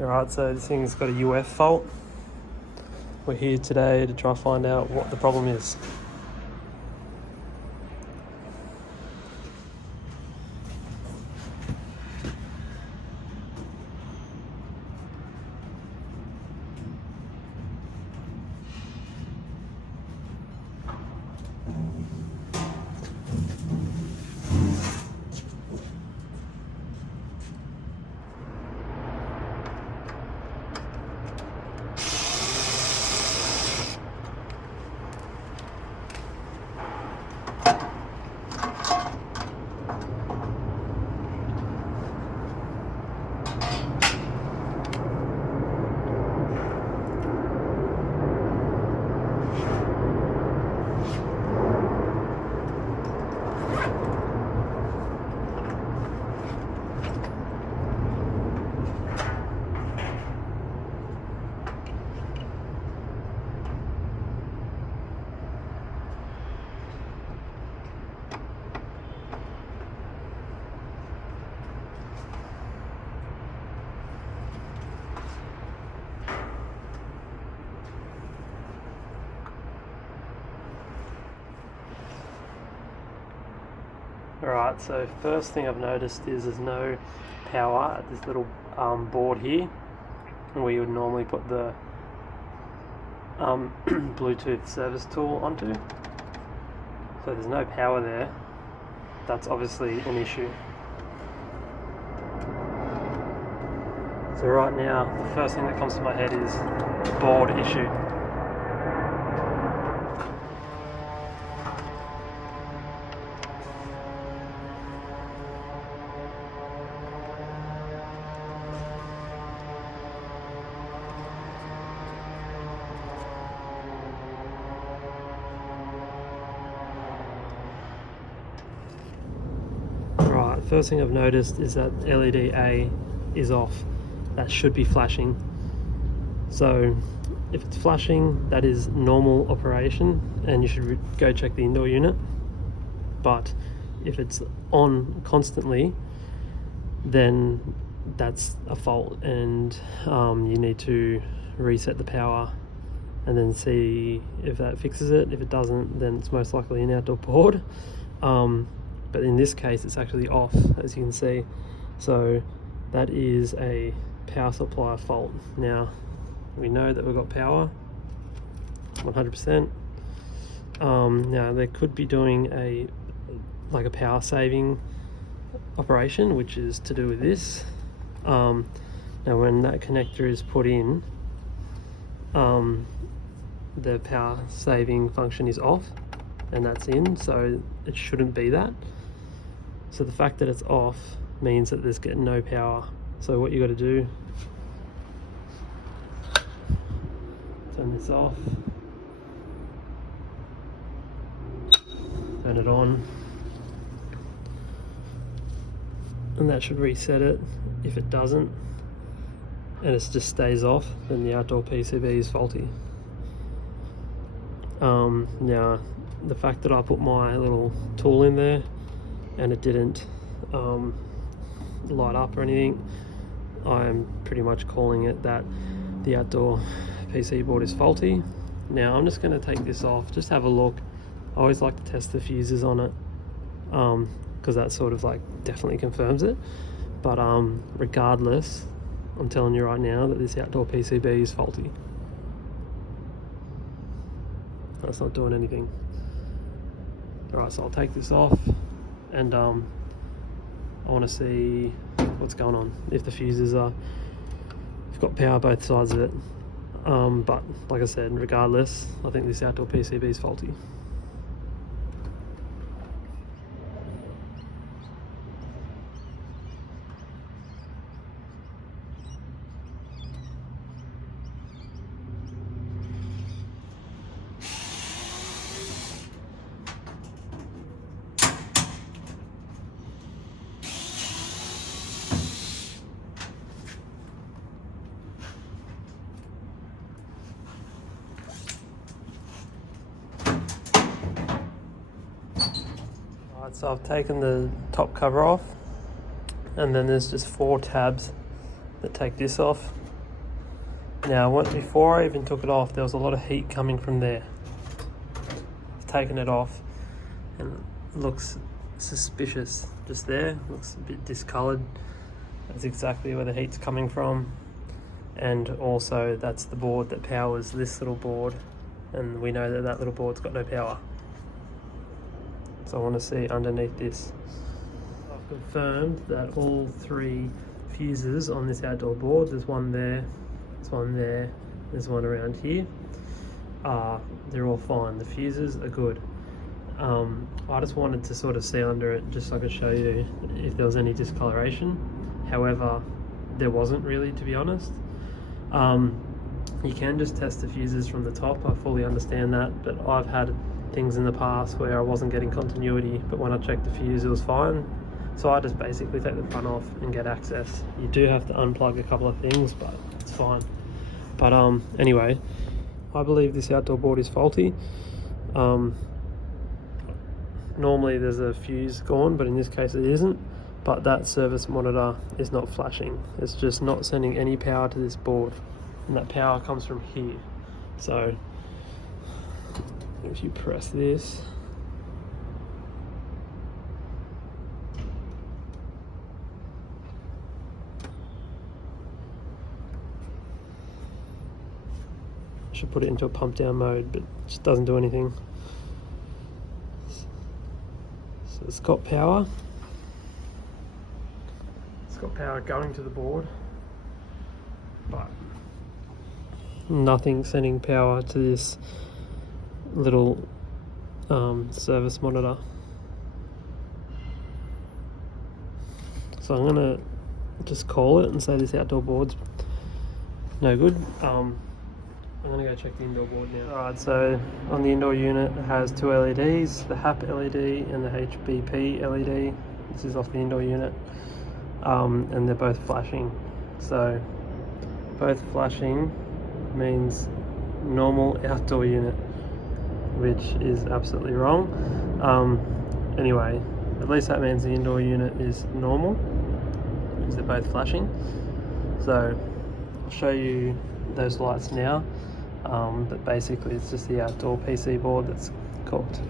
Alright, so this thing's got a UF fault. We're here today to try and find out what the problem is. Alright, so first thing I've noticed is there's no power at this little board here where you would normally put the Bluetooth service tool onto. So there's no power there. That's obviously an issue. So right now, the first thing that comes to my head is board issue. First thing I've noticed is that LED A is off. That should be flashing. So if it's flashing, that is normal operation and you should go check the indoor unit. But if it's on constantly, then that's a fault and you need to reset the power and then see if that fixes it. If it doesn't, then it's most likely an outdoor board. But in this case it's actually off, as you can see. So that is a power supply fault. Now we know that we've got power 100%. Now they could be doing a power saving operation, which is to do with this. Now when that connector is put in, the power saving function is off and that's in, so it shouldn't be that. So the fact that it's off means that there's getting no power. So what you got to do, turn this off, turn it on, and that should reset it. If it doesn't and it just stays off, then the outdoor PCB is faulty. Now the fact that I put my little tool in there and it didn't light up or anything, I'm pretty much calling it that the outdoor PC board is faulty. Now I'm just going to take this off, just have a look. I always like to test the fuses on it because that sort of definitely confirms it. But regardless, I'm telling you right now that this outdoor PCB is faulty. That's not doing anything. Alright, so I'll take this off and I want to see what's going on, if the fuses are, you've got power both sides of it. But like I said, regardless, I think this outdoor PCB is faulty. Alright, so I've taken the top cover off and then there's just 4 tabs that take this off. Now, before I even took it off, there was a lot of heat coming from there. I've taken it off and it looks suspicious. Just there, looks a bit discolored. That's exactly where the heat's coming from. And also that's the board that powers this little board, and we know that that little board's got no power. So I want to see underneath this. I've confirmed that all 3 fuses on this outdoor board, there's one there, there's one there, there's one around here, they're all fine. The fuses are good. I just wanted to sort of see under it just so I could show you if there was any discoloration. However, there wasn't really, to be honest. You can just test the fuses from the top, I fully understand that, but I've had things in the past where I wasn't getting continuity, but when I checked the fuse it was fine. So I just basically take the front off and get access. You do have to unplug a couple of things, but it's fine. But anyway, I believe this outdoor board is faulty. Normally there's a fuse gone, but in this case it isn't. But that service monitor is not flashing. It's just not sending any power to this board, and that power comes from here. So if you press this, I should put it into a pump down mode, but it just doesn't do anything. So it's got power. It's got power going to the board, but nothing sending power to this little service monitor. So I'm gonna just call it and say this outdoor board's no good. I'm gonna go check the indoor board now. Alright, so on the indoor unit it has 2 LEDs, the HAP LED and the HBP LED. This is off the indoor unit, and they're both flashing. So both flashing means normal outdoor unit, which is absolutely wrong. Anyway, at least that means the indoor unit is normal because they're both flashing. So I'll show you those lights now, but basically it's just the outdoor PC board that's cooked.